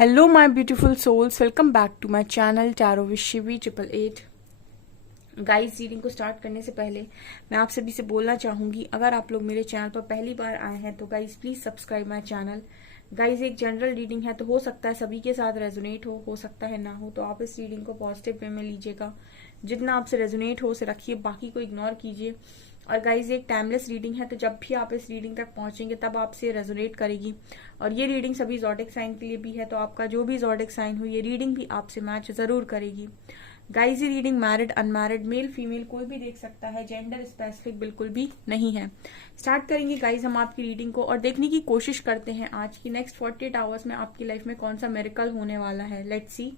Hello my beautiful souls, welcome back to my channel tarot with Shivi 888। Guys, reading को start करने से पहले मैं आप सभी से बोलना चाहूंगी, अगर आप लोग मेरे चैनल पर पहली बार आए हैं तो guys please subscribe my channel. Guys, एक जनरल रीडिंग है तो हो सकता है सभी के साथ रेजोनेट हो सकता है ना हो, तो आप इस रीडिंग को पॉजिटिव वे में लीजिएगा। जितना आपसे रेजोनेट हो उसे रखिए, बाकी को इग्नोर कीजिए। और गाइज, एक टाइमलेस रीडिंग है तो जब भी आप इस रीडिंग तक पहुंचेंगे तब आपसे रेजोनेट करेगी। और ये रीडिंग सभी ज़ोडिक साइन के लिए भी है, तो आपका जो भी ज़ोडिक साइन हो ये रीडिंग भी आपसे मैच जरूर करेगी। गाइज, ये reading married unmarried male female कोई भी देख सकता है, जेंडर स्पेसिफिक बिल्कुल भी नहीं है। स्टार्ट करेंगे गाइज हम आपकी रीडिंग को और देखने की कोशिश करते हैं आज की नेक्स्ट 48 आवर्स में आपकी लाइफ में कौन सा मिरेकल होने वाला है। Let's see.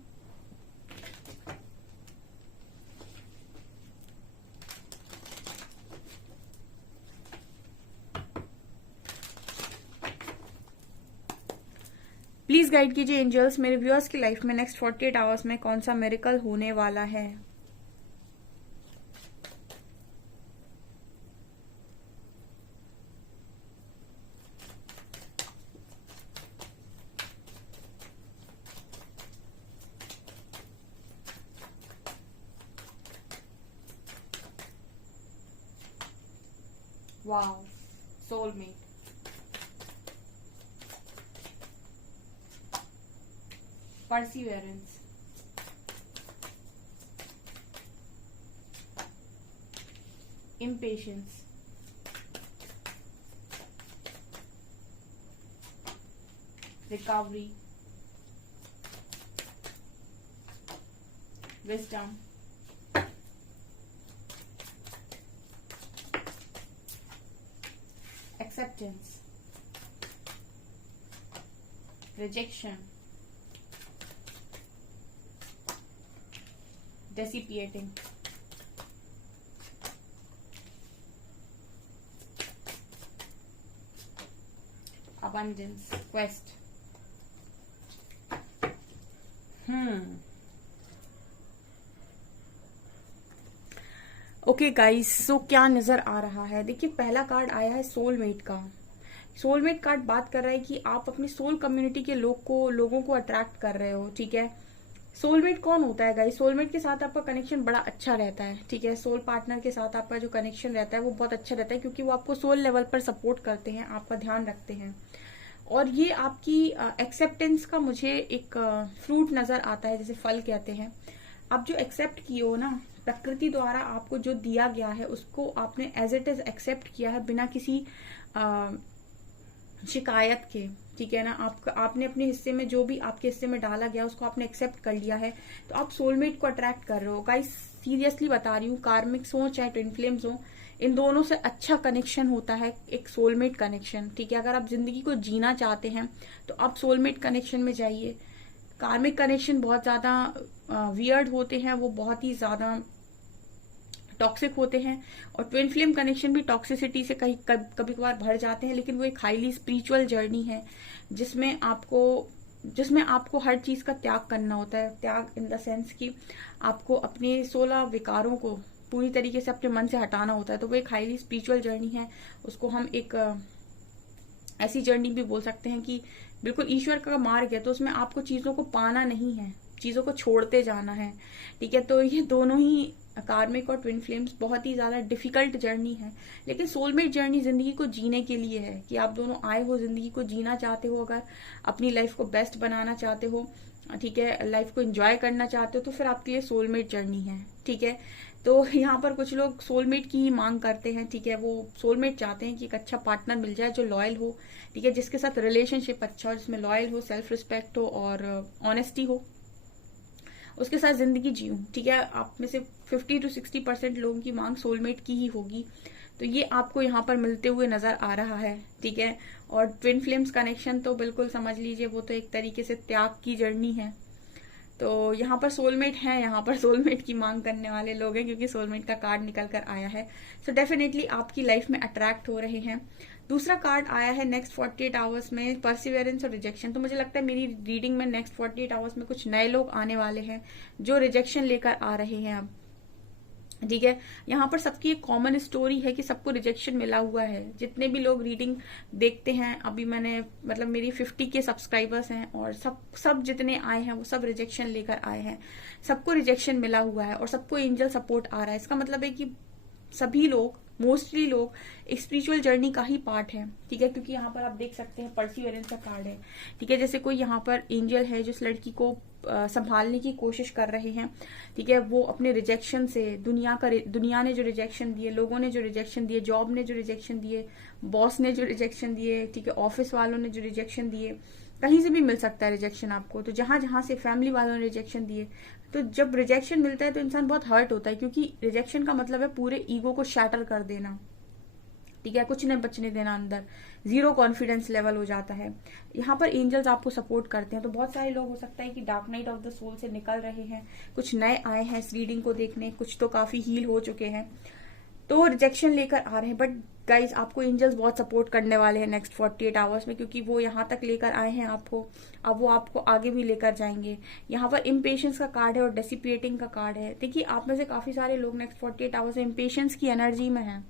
प्लीज गाइड कीजिए एंजल्स, मेरे व्यूअर्स की लाइफ में नेक्स्ट 48 आवर्स में कौन सा मिरेकल होने वाला है। Wow, soulmate, perseverance, impatience, recovery, wisdom, acceptance, rejection, dissipating, abundance, quest। Okay guys, so क्या नजर आ रहा है? देखिए, पहला कार्ड आया है सोलमेट का। सोलमेट कार्ड बात कर रहा है कि आप अपनी सोल कम्युनिटी के लोगों को अट्रैक्ट कर रहे हो। ठीक है, सोलमेट कौन होता है गाइस? सोलमेट के साथ आपका कनेक्शन बड़ा अच्छा रहता है। ठीक है, सोल पार्टनर के साथ आपका जो कनेक्शन रहता है वो बहुत अच्छा रहता है, क्योंकि वो आपको सोल लेवल पर सपोर्ट करते हैं, आपका ध्यान रखते हैं। और ये आपकी एक्सेप्टेंस का मुझे एक फ्रूट नजर आता है, जैसे फल कहते हैं। आप जो एक्सेप्ट किए हो ना, प्रकृति द्वारा आपको जो दिया गया है उसको आपने एज इट इज एक्सेप्ट किया है, बिना किसी शिकायत के। ठीक है ना, आपने अपने हिस्से में जो भी आपके हिस्से में डाला गया उसको आपने एक्सेप्ट कर लिया है, तो आप सोलमेट को अट्रैक्ट कर रहे हो। गाइस, सीरियसली बता रही हूँ, कार्मिक्स हो चाहे ट्विन फ्लेम्स हो, इन दोनों से अच्छा कनेक्शन होता है एक सोलमेट कनेक्शन। ठीक है, अगर आप जिंदगी को जीना चाहते हैं तो आप सोलमेट कनेक्शन में जाइए। कार्मिक कनेक्शन बहुत ज्यादा वियर्ड होते हैं, वो बहुत ही ज्यादा टॉक्सिक होते हैं। और ट्विन फ्लेम कनेक्शन भी टॉक्सिसिटी से कहीं कभी कभार भर जाते हैं, लेकिन वो एक हाईली स्पिरिचुअल जर्नी है जिसमें आपको हर चीज का त्याग करना होता है। त्याग इन द सेंस कि आपको अपने 16 विकारों को पूरी तरीके से अपने मन से हटाना होता है। तो वो एक हाईली स्पिरिचुअल जर्नी है, उसको हम एक ऐसी जर्नी भी बोल सकते हैं कि बिल्कुल ईश्वर का मार्ग है। तो उसमें आपको चीजों को पाना नहीं है, चीजों को छोड़ते जाना है। ठीक है, तो ये दोनों ही कार्मिक और ट्विन फ्लेम्स बहुत ही ज्यादा डिफिकल्ट जर्नी है, लेकिन सोलमेट जर्नी जिंदगी को जीने के लिए है कि आप दोनों आए हो, जिंदगी को जीना चाहते हो, अगर अपनी लाइफ को बेस्ट बनाना चाहते हो, ठीक है, लाइफ को एंजॉय करना चाहते हो, तो फिर आपके लिए सोलमेट जर्नी है। ठीक है, तो यहाँ पर कुछ लोग सोलमेट की ही मांग करते हैं। ठीक है, वो सोलमेट चाहते हैं कि एक अच्छा पार्टनर मिल जाए जो लॉयल हो। ठीक है, जिसके साथ रिलेशनशिप अच्छा हो, जिसमें लॉयल हो, सेल्फ रिस्पेक्ट हो और ऑनेस्टी हो, उसके साथ जिंदगी जीऊं। ठीक है, आप में से 50 to 60% लोगों की मांग सोलमेट की ही होगी, तो ये आपको यहाँ पर मिलते हुए नजर आ रहा है। ठीक है, और ट्विन फ्लेम्स कनेक्शन तो बिल्कुल समझ लीजिए, वो तो एक तरीके से त्याग की जर्नी है। तो यहाँ पर सोलमेट है, यहाँ पर सोलमेट की मांग करने वाले लोग हैं, क्योंकि सोलमेट का कार्ड निकल कर आया है। सो डेफिनेटली आपकी लाइफ में अट्रैक्ट हो रहे हैं। दूसरा कार्ड आया है नेक्स्ट 48 आवर्स में परसिवेरेंस और रिजेक्शन। तो मुझे लगता है मेरी रीडिंग में नेक्स्ट 48 आवर्स में कुछ नए लोग आने वाले हैं जो रिजेक्शन लेकर आ रहे हैं अब। ठीक है। यहाँ पर सबकी एक कॉमन स्टोरी है कि सबको रिजेक्शन मिला हुआ है। जितने भी लोग रीडिंग देखते हैं, अभी मैंने मतलब मेरी 50 के सब्सक्राइबर्स हैं, और सब जितने आए हैं वो सब रिजेक्शन लेकर आए हैं। सबको रिजेक्शन मिला हुआ है और सबको एंजल सपोर्ट आ रहा है। इसका मतलब है कि सभी लोग, मोस्टली लोग एक स्पिरिचुअल जर्नी का ही पार्ट है। ठीक है, क्योंकि यहाँ पर आप देख सकते हैं परसिवरेंस का कार्ड है। ठीक है, जैसे कोई यहाँ पर एंजल है जो इस लड़की को संभालने की कोशिश कर रहे हैं। ठीक है, वो अपने रिजेक्शन से, दुनिया ने जो रिजेक्शन दिए, लोगों ने जो रिजेक्शन दिए, जॉब ने जो रिजेक्शन दिए, बॉस ने जो रिजेक्शन दिए, ठीक है, ऑफिस वालों ने जो रिजेक्शन दिए, कहीं से भी मिल सकता है रिजेक्शन आपको। तो जहां जहां से फैमिली वालों ने रिजेक्शन दिए, तो जब रिजेक्शन मिलता है तो इंसान बहुत हर्ट होता है, क्योंकि रिजेक्शन का मतलब है पूरे ईगो को शैटर कर देना। ठीक है, कुछ नहीं बचने देना, अंदर जीरो कॉन्फिडेंस लेवल हो जाता है। यहाँ पर एंजल्स आपको सपोर्ट करते हैं। तो बहुत सारे लोग हो सकता है कि dark night of the soul से निकल रहे हैं, कुछ नए आए हैं इस रीडिंग को देखने, कुछ तो काफी हील हो चुके हैं, तो रिजेक्शन लेकर आ रहे हैं। बट गाइज, आपको एंजल्स बहुत सपोर्ट करने वाले हैं नेक्स्ट 48 आवर्स में, क्योंकि वो यहाँ तक लेकर आए हैं आपको, अब वो आपको आगे भी लेकर जाएंगे। यहाँ पर इम्पेशंस का कार्ड है और डेसिपिएटिंग का कार्ड है। देखिए, आप में से काफी सारे लोग नेक्स्ट 48 आवर्स में इम्पेशंस की एनर्जी में हैं।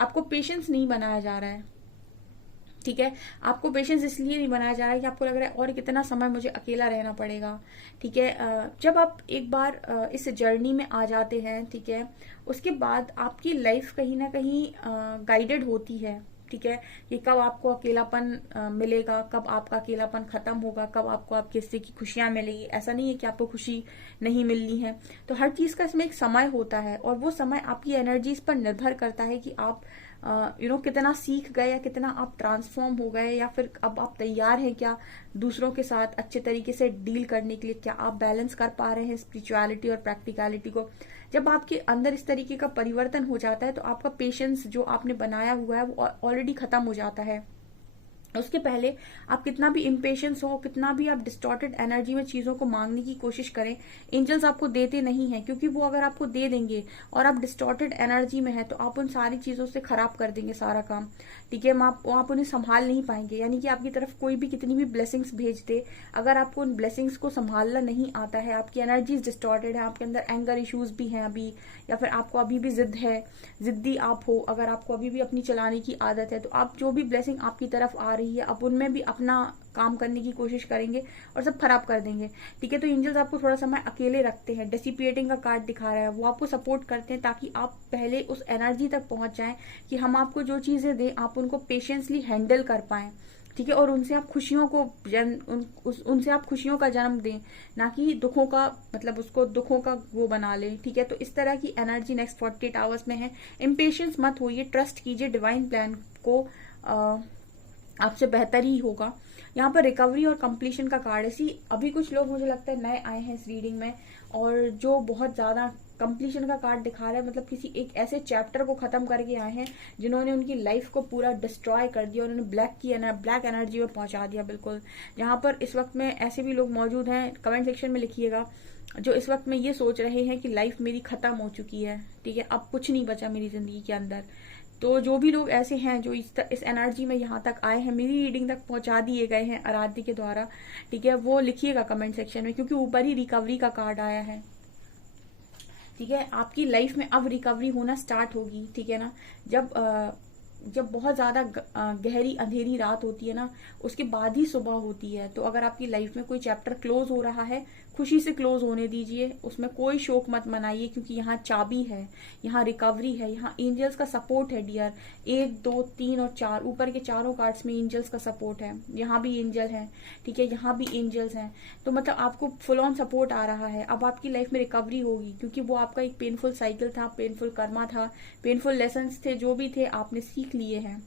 आपको पेशेंस नहीं बनाया जा रहा है। ठीक है, आपको पेशेंस इसलिए नहीं बनाया जा रहा है कि आपको लग रहा है और कितना समय मुझे अकेला रहना पड़ेगा। ठीक है, जब आप एक बार इस जर्नी में आ जाते हैं, ठीक है, उसके बाद आपकी लाइफ कहीं ना कहीं गाइडेड होती है। ठीक है, कि कब आपको अकेलापन मिलेगा, कब आपका अकेलापन खत्म होगा, कब आपको आपके हिस्से की खुशियां मिलेगी। ऐसा नहीं है कि आपको खुशी नहीं मिलनी है। तो हर चीज का इसमें एक समय होता है, और वो समय आपकी एनर्जीज पर निर्भर करता है कि आप कितना सीख गए, या कितना आप ट्रांसफॉर्म हो गए, या फिर अब आप तैयार हैं क्या दूसरों के साथ अच्छे तरीके से डील करने के लिए। क्या आप बैलेंस कर पा रहे हैं स्पिरिचुअलिटी और प्रैक्टिकलिटी को। जब आपके अंदर इस तरीके का परिवर्तन हो जाता है, तो आपका पेशेंस जो आपने बनाया हुआ है वो ऑलरेडी खत्म हो जाता है। उसके पहले आप कितना भी इम्पेशंस हो, कितना भी आप डिस्टॉर्टेड एनर्जी में चीजों को मांगने की कोशिश करें, एंजल्स आपको देते नहीं हैं। क्योंकि वो अगर आपको दे देंगे और आप डिस्टॉर्टेड एनर्जी में है, तो आप उन सारी चीजों से खराब कर देंगे सारा काम। ठीक है, आप उन्हें संभाल नहीं पाएंगे। यानी कि आपकी तरफ कोई भी कितनी भी ब्लेसिंग्स भेज दे, अगर आपको उन ब्लेसिंग्स को संभालना नहीं आता है, आपकी एनर्जीज डिस्टॉर्टेड है, आपके अंदर एंगर इश्यूज भी हैं अभी, या फिर आपको अभी भी जिद है, जिद्दी आप हो, अगर आपको अभी भी अपनी चलाने की आदत है, तो आप जो भी ब्लेसिंग आपकी तरफ आ रही है, आप उनमें भी अपना काम करने की कोशिश करेंगे और सब खराब कर देंगे। ठीक है, तो एंजल्स आपको थोड़ा समय अकेले रखते हैं। डेसिपिएटिंग का कार्ड दिखा रहा है, वो आपको सपोर्ट करते हैं ताकि आप पहले उस एनर्जी तक पहुंच जाएं कि हम आपको जो चीजें दें आप उनको पेशेंसली हैंडल कर पाएं। ठीक है, और उनसे आप खुशियों को उनसे आप खुशियों का जन्म दें, ना कि दुखों का, मतलब उसको दुखों का वो बना ले। ठीक है, तो इस तरह की एनर्जी नेक्स्ट 48 आवर्स में है। इम्पेशंस मत होइए, ट्रस्ट कीजिए डिवाइन प्लान को, आपसे बेहतर ही होगा। यहाँ पर रिकवरी और कंप्लीशन का कार्ड है। अभी कुछ लोग मुझे लगता है नए आए हैं इस रीडिंग में, और जो बहुत ज्यादा कंप्लीशन का कार्ड दिखा रहा है, मतलब किसी एक ऐसे चैप्टर को खत्म करके आए हैं जिन्होंने उनकी लाइफ को पूरा डिस्ट्रॉय कर दिया, उन्होंने ब्लैक एनर्जी में पहुंचा दिया बिल्कुल। यहाँ पर इस वक्त में ऐसे भी लोग मौजूद हैं, कमेंट सेक्शन में लिखिएगा, जो इस वक्त में ये सोच रहे हैं कि लाइफ मेरी खत्म हो चुकी है। ठीक है, अब कुछ नहीं बचा मेरी जिंदगी के अंदर। तो जो भी लोग ऐसे हैं जो इस एनर्जी में यहाँ तक आए हैं, मेरी रीडिंग तक पहुंचा दिए गए हैं आराध्य के द्वारा, ठीक है, वो लिखिएगा कमेंट सेक्शन में, क्योंकि ऊपर ही रिकवरी का कार्ड आया है। ठीक है, आपकी लाइफ में अब रिकवरी होना स्टार्ट होगी। ठीक है ना, जब बहुत ज्यादा गहरी अंधेरी रात होती है ना, उसके बाद ही सुबह होती है। तो अगर आपकी लाइफ में कोई चैप्टर क्लोज हो रहा है, खुशी से क्लोज होने दीजिए, उसमें कोई शोक मत मनाइए, क्योंकि यहाँ चाबी है, यहाँ रिकवरी है, यहाँ एंजल्स का सपोर्ट है डियर। 1, 2, 3 और 4, ऊपर के चारों कार्ड्स में एंजल्स का सपोर्ट है। यहाँ भी एंजल है, ठीक है, यहाँ भी एंजल्स हैं। तो मतलब आपको फुल ऑन सपोर्ट आ रहा है। अब आपकी लाइफ में रिकवरी होगी, क्योंकि वो आपका एक पेनफुल साइकिल था, पेनफुल कर्मा था, पेनफुल लेसन्स थे, जो भी थे आपने सीख लिए हैं।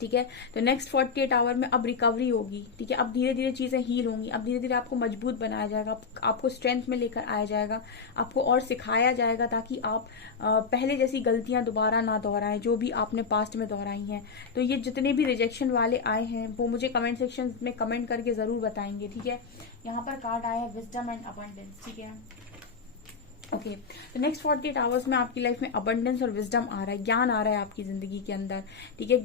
ठीक है, तो नेक्स्ट 48 आवर में अब रिकवरी होगी। ठीक है, अब धीरे धीरे चीजें हील होंगी, अब धीरे धीरे आपको मजबूत बनाया जाएगा, आपको स्ट्रेंथ में लेकर आया जाएगा, आपको और सिखाया जाएगा, ताकि आप पहले जैसी गलतियां दोबारा ना दोहराएं जो भी आपने पास्ट में दोहराई हैं। तो ये जितने भी रिजेक्शन वाले आए हैं वो मुझे कमेंट सेक्शन में कमेंट करके जरूर बताएंगे। ठीक है, यहाँ पर कार्ड आया है विजडम एंड अबंडेंस। ठीक है, ओके, तो नेक्स्ट 48 आवर्स में आपकी लाइफ में अबंडेंस और विजडम आ रहा है, ज्ञान आ रहा है आपकी जिंदगी के अंदर। ठीक है,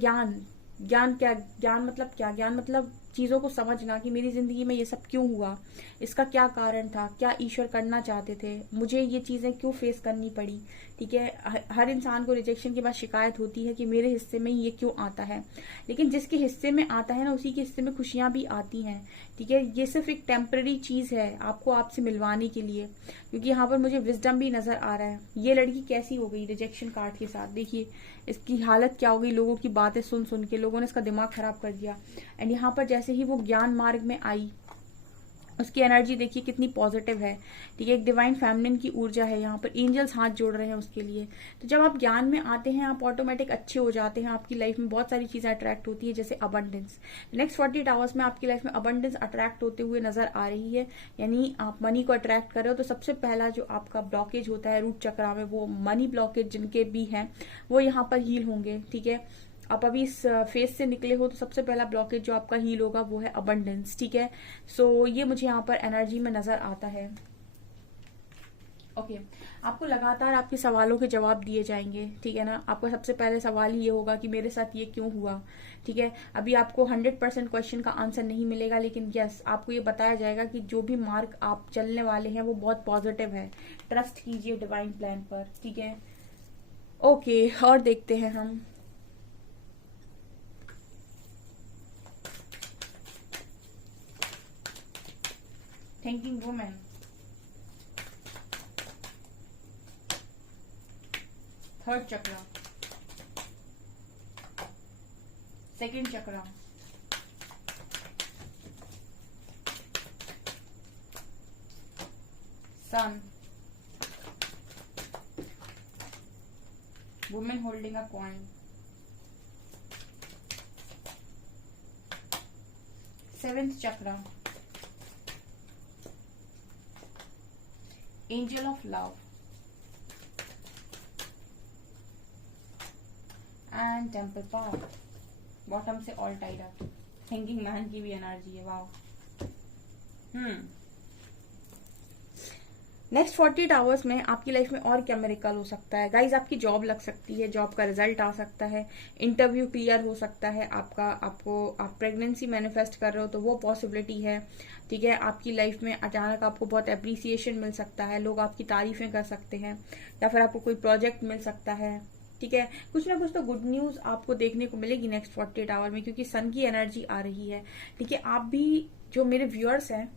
ज्ञान क्या, ज्ञान मतलब क्या, ज्ञान मतलब चीज़ों को समझना कि मेरी ज़िंदगी में ये सब क्यों हुआ, इसका क्या कारण था, क्या ईश्वर करना चाहते थे, मुझे ये चीज़ें क्यों फेस करनी पड़ी। ठीक है, हर इंसान को रिजेक्शन के बाद शिकायत होती है कि मेरे हिस्से में ये क्यों आता है, लेकिन जिसके हिस्से में आता है ना, उसी के हिस्से में खुशियाँ भी आती हैं। ठीक है, ये सिर्फ एक टेम्पररी चीज़ है आपको आपसे मिलवाने के लिए, क्योंकि यहाँ पर मुझे विजडम भी नज़र आ रहा है। ये लड़की कैसी हो गई रिजेक्शन कार्ड के साथ, देखिए इसकी हालत क्या हो गई, लोगों की बातें सुन सुन के लोगों ने इसका दिमाग खराब कर दिया। एंड यहाँ पर जैसे ही वो ज्ञान मार्ग में आई, उसकी एनर्जी देखिए कितनी पॉजिटिव है। ठीक है, एक डिवाइन फेमिनिन की ऊर्जा है, यहाँ पर एंजल्स हाथ जोड़ रहे हैं उसके लिए। तो जब आप ज्ञान में आते हैं आप ऑटोमेटिक अच्छे हो जाते हैं, आपकी लाइफ में बहुत सारी चीजें अट्रैक्ट होती है, जैसे अबंडेंस। नेक्स्ट 48 आवर्स में आपकी लाइफ में अबंडेंस अट्रैक्ट होते हुए नजर आ रही है, यानी आप मनी को अट्रैक्ट कर रहे हो। तो सबसे पहला जो आपका ब्लॉकेज होता है रूट चक्रा में, वो मनी ब्लॉकेज जिनके भी हैं वो यहाँ पर हील होंगे। ठीक है, आप अभी इस फेज से निकले हो तो सबसे पहला ब्लॉकेज जो आपका हील होगा वो है अबंडेंस। ठीक है, सो ये मुझे यहाँ पर एनर्जी में नजर आता है। ओके, आपको लगातार आपके सवालों के जवाब दिए जाएंगे। ठीक है ना, आपका सबसे पहले सवाल ही ये होगा कि मेरे साथ ये क्यों हुआ। ठीक है, अभी आपको 100% क्वेश्चन का आंसर नहीं मिलेगा, लेकिन यस आपको ये बताया जाएगा कि जो भी मार्ग आप चलने वाले हैं वो बहुत पॉजिटिव है। ट्रस्ट कीजिए डिवाइन प्लान पर। ठीक है, ओके, और देखते हैं हम। Thinking women, third chakra, second chakra, sun, women holding a coin, seventh chakra, angel of love and temple power. Bottom से all tied up, thinking man की भी एनर्जी है। वाओ। नेक्स्ट 48 आवर्स में आपकी लाइफ में और क्या मिरेकल हो सकता है गाइज? आपकी जॉब लग सकती है, जॉब का रिजल्ट आ सकता है, इंटरव्यू क्लियर हो सकता है आपका, आप प्रेगनेंसी मैनिफेस्ट कर रहे हो तो वो पॉसिबिलिटी है। ठीक है, आपकी लाइफ में अचानक आपको बहुत अप्रिसिएशन मिल सकता है, लोग आपकी तारीफें कर सकते हैं, या फिर आपको कोई प्रोजेक्ट मिल सकता है। ठीक है, कुछ ना कुछ तो गुड न्यूज आपको देखने को मिलेगी नेक्स्ट 48 आवर में, क्योंकि सन की एनर्जी आ रही है। ठीक है, आप भी जो मेरे व्यूअर्स हैं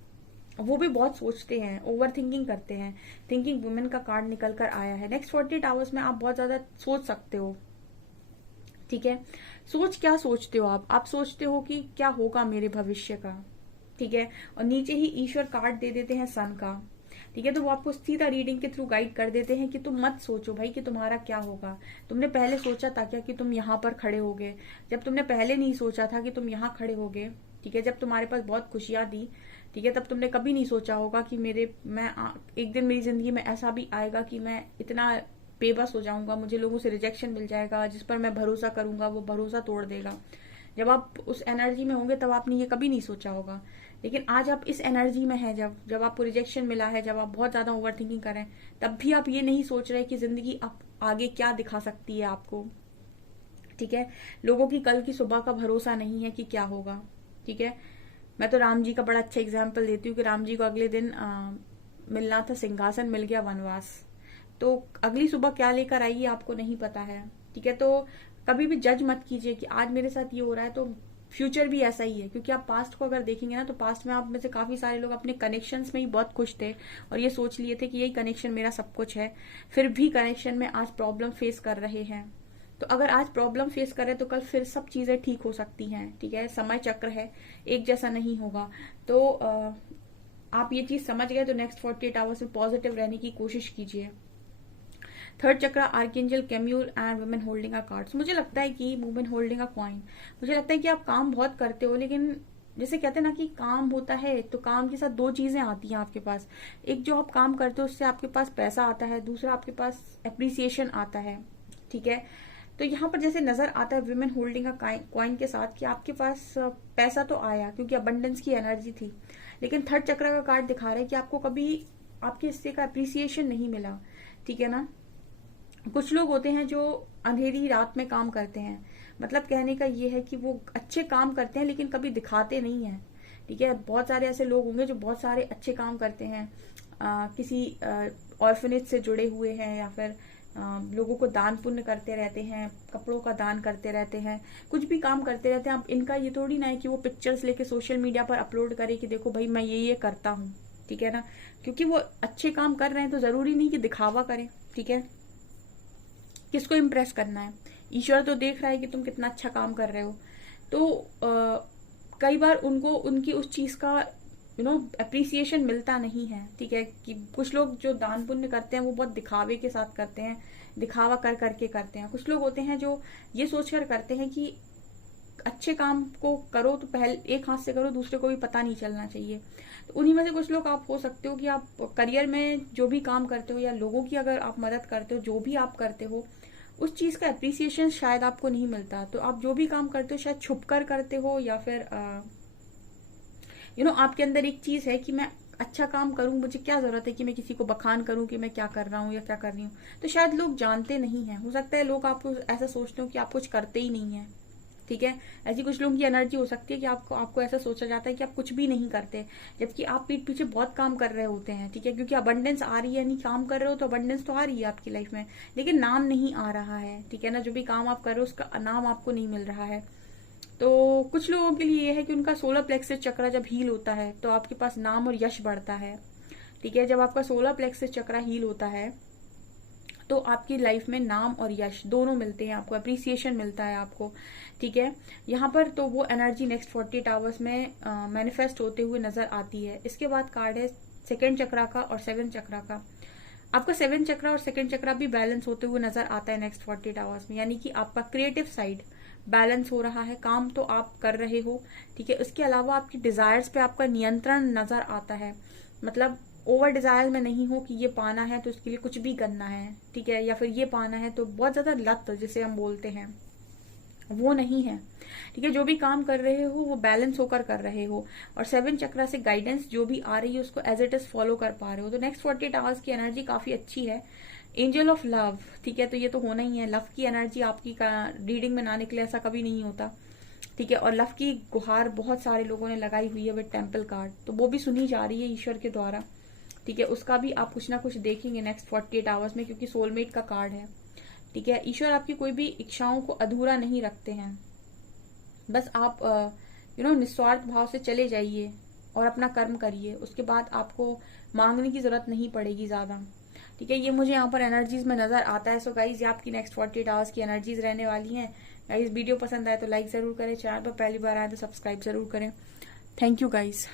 वो भी बहुत सोचते हैं, ओवर थिंकिंग करते हैं। थिंकिंग वुमेन का कार्ड निकल कर आया है। नेक्स्ट 48 आवर्स में आप बहुत ज्यादा सोच सकते हो। ठीक है, क्या सोचते हो आप सोचते हो कि क्या होगा मेरे भविष्य का। ठीक है, और नीचे ही ईश्वर कार्ड दे देते हैं सन का। ठीक है, तो वो आपको सीधा रीडिंग के थ्रू गाइड कर देते हैं कि तुम मत सोचो भाई कि तुम्हारा क्या होगा। तुमने पहले सोचा था क्या कि तुम यहाँ पर खड़े होगे? जब तुमने पहले नहीं सोचा था कि तुम यहाँ खड़े होगे, ठीक है, जब तुम्हारे पास बहुत खुशियां थी, ठीक है, तब तुमने कभी नहीं सोचा होगा कि एक दिन मेरी जिंदगी में ऐसा भी आएगा कि मैं इतना बेबस हो जाऊंगा, मुझे लोगों से रिजेक्शन मिल जाएगा, जिस पर मैं भरोसा करूंगा वो भरोसा तोड़ देगा। जब आप उस एनर्जी में होंगे तब आपने ये कभी नहीं सोचा होगा, लेकिन आज आप इस एनर्जी में हैं, जब आपको रिजेक्शन मिला है, जब आप बहुत ज्यादा ओवर थिंकिंग करें, तब भी आप ये नहीं सोच रहे कि जिंदगी आप आगे क्या दिखा सकती है आपको। ठीक है, लोगों की कल की सुबह का भरोसा नहीं है कि क्या होगा। ठीक है, मैं तो राम जी का बड़ा अच्छा एग्जाम्पल देती हूँ कि राम जी को अगले दिन मिलना था सिंहासन, मिल गया वनवास। तो अगली सुबह क्या लेकर आएगी आपको नहीं पता है। ठीक है, तो कभी भी जज मत कीजिए कि आज मेरे साथ ये हो रहा है तो फ्यूचर भी ऐसा ही है, क्योंकि आप पास्ट को अगर देखेंगे ना तो पास्ट में आप में से काफी सारे लोग अपने कनेक्शंस में ही बहुत खुश थे और ये सोच लिए थे कि यही कनेक्शन मेरा सब कुछ है, फिर भी कनेक्शन में आज प्रॉब्लम फेस कर रहे हैं। तो अगर आज प्रॉब्लम फेस करें तो कल फिर सब चीजें ठीक हो सकती हैं। ठीक है, समय चक्र है, एक जैसा नहीं होगा। तो आप ये चीज समझ गए तो नेक्स्ट 48 आवर्स में पॉजिटिव रहने की कोशिश कीजिए। Third chakra, archangel Chamuel and women holding a cards. मुझे लगता है कि वुमेन होल्डिंग अ कॉइन, मुझे लगता है कि आप काम बहुत करते हो, लेकिन जैसे कहते हैं ना कि काम होता है तो काम के साथ दो चीजें आती हैं आपके पास। एक जो आप काम करते हो उससे आपके पास पैसा आता है, दूसरा आपके पास एप्रिसिएशन आता है। ठीक है, तो यहाँ पर जैसे नजर आता है वुमेन होल्डिंग अ कॉइन के साथ कि आपके पास पैसा तो आया क्योंकि अबंडेंस की एनर्जी थी, लेकिन थर्ड चक्र का कार्ड दिखा रहा है कि आपको कभी आपके हिस्से का अप्रिसिएशन नहीं मिला। ठीक है ना, कुछ लोग होते हैं जो अंधेरी रात में काम करते हैं, मतलब कहने का ये है कि वो अच्छे काम करते हैं लेकिन कभी दिखाते नहीं है। ठीक है, बहुत सारे ऐसे लोग होंगे जो बहुत सारे अच्छे काम करते हैं, किसी ऑर्फनेज से जुड़े हुए हैं, या फिर लोगों को दान पुण्य करते रहते हैं, कपड़ों का दान करते रहते हैं, कुछ भी काम करते रहते हैं। अब इनका ये थोड़ी ना है कि वो पिक्चर्स लेके सोशल मीडिया पर अपलोड करे कि देखो भाई मैं ये करता हूँ। ठीक है ना, क्योंकि वो अच्छे काम कर रहे हैं तो जरूरी नहीं कि दिखावा करें। ठीक है, किसको इम्प्रेस करना है, ईश्वर तो देख रहा है कि तुम कितना अच्छा काम कर रहे हो। तो कई बार उनको उनकी उस चीज का अप्रिसिएशन मिलता नहीं है। ठीक है, कि कुछ लोग जो दान पुण्य करते हैं वो बहुत दिखावे के साथ करते हैं, दिखावा कर करके करते हैं। कुछ लोग होते हैं जो ये सोचकर करते हैं कि अच्छे काम को करो तो पहले एक हाथ से करो, दूसरे को भी पता नहीं चलना चाहिए। तो उन्हीं में से कुछ लोग आप हो सकते हो कि आप करियर में जो भी काम करते हो या लोगों की अगर आप मदद करते हो, जो भी आप करते हो उस चीज का अप्रिसिएशन शायद आपको नहीं मिलता। तो आप जो भी काम करते हो शायद छुप कर करते हो, या फिर आपके अंदर एक चीज है कि मैं अच्छा काम करूं, मुझे क्या जरूरत है कि मैं किसी को बखान करूं कि मैं क्या कर रहा हूं या क्या कर रही हूं। तो शायद लोग जानते नहीं है, हो सकता है लोग आपको ऐसा सोचते हो कि आप कुछ करते ही नहीं है। ठीक है, ऐसी कुछ लोगों की एनर्जी हो सकती है कि आपको ऐसा सोचा जाता है कि आप कुछ भी नहीं करते, जबकि आप पीठ पीछे बहुत काम कर रहे होते हैं। ठीक है, क्योंकि अबंडेंस आ रही है, नहीं काम कर रहे हो तो अबंडेंस तो आ रही है आपकी लाइफ में, लेकिन नाम नहीं आ रहा है। ठीक है ना, जो भी काम आप कर रहे हो उसका नाम आपको नहीं मिल रहा है। तो कुछ लोगों के लिए ये है कि उनका सोलर प्लेक्सस चक्र जब हील होता है तो आपके पास नाम और यश बढ़ता है। ठीक है, जब आपका सोलर प्लेक्सस चक्र हील होता है तो आपकी लाइफ में नाम और यश दोनों मिलते हैं, आपको अप्रिसिएशन मिलता है आपको। ठीक है, यहाँ पर तो वो एनर्जी नेक्स्ट 48 आवर्स में मैनिफेस्ट होते हुए नजर आती है। इसके बाद कार्ड है सेकंड चक्रा का और 7 चक्रा का। आपका 7 चक्रा और सेकंड चक्रा भी बैलेंस होते हुए नजर आता है नेक्स्ट 48 आवर्स में, यानी कि आपका क्रिएटिव साइड बैलेंस हो रहा है, काम तो आप कर रहे हो। ठीक है, उसके अलावा आपकी डिजायर्स पे आपका नियंत्रण नजर आता है, मतलब ओवर डिजायर में नहीं हो कि ये पाना है तो उसके लिए कुछ भी करना है। ठीक है, या फिर ये पाना है तो बहुत ज्यादा लत जिसे हम बोलते हैं वो नहीं है। ठीक है, जो भी काम कर रहे हो वो बैलेंस होकर कर रहे हो, और 7 चक्रा से गाइडेंस जो भी आ रही है उसको एज इट इज फॉलो कर पा रहे हो। तो नेक्स्ट 48 आवर्स की एनर्जी काफी अच्छी है। एंजल ऑफ लव, ठीक है, तो ये तो होना ही है। लव की एनर्जी आपकी रीडिंग में ना निकले ऐसा कभी नहीं होता। ठीक है, और लव की गुहार बहुत सारे लोगों ने लगाई हुई है विद टेम्पल कार्ड, तो वो भी सुनी जा रही है ईश्वर के द्वारा। ठीक है, उसका भी आप कुछ ना कुछ देखेंगे नेक्स्ट 48 आवर्स में, क्योंकि सोलमेट का कार्ड है। ठीक है, ईश्वर आपकी कोई भी इच्छाओं को अधूरा नहीं रखते हैं। बस आप निस्वार्थ भाव से चले जाइए और अपना कर्म करिए, उसके बाद आपको मांगने की जरूरत नहीं पड़ेगी ज्यादा। ठीक है, ये मुझे यहाँ पर एनर्जीज में नजर आता है। सो गाइज, ये आपकी नेक्स्ट 48 आवर्स की एनर्जीज रहने वाली हैं। गाइज, वीडियो पसंद आए तो लाइक जरूर करें, चैनल पर पहली बार आए तो सब्सक्राइब जरूर करें। Thank you guys.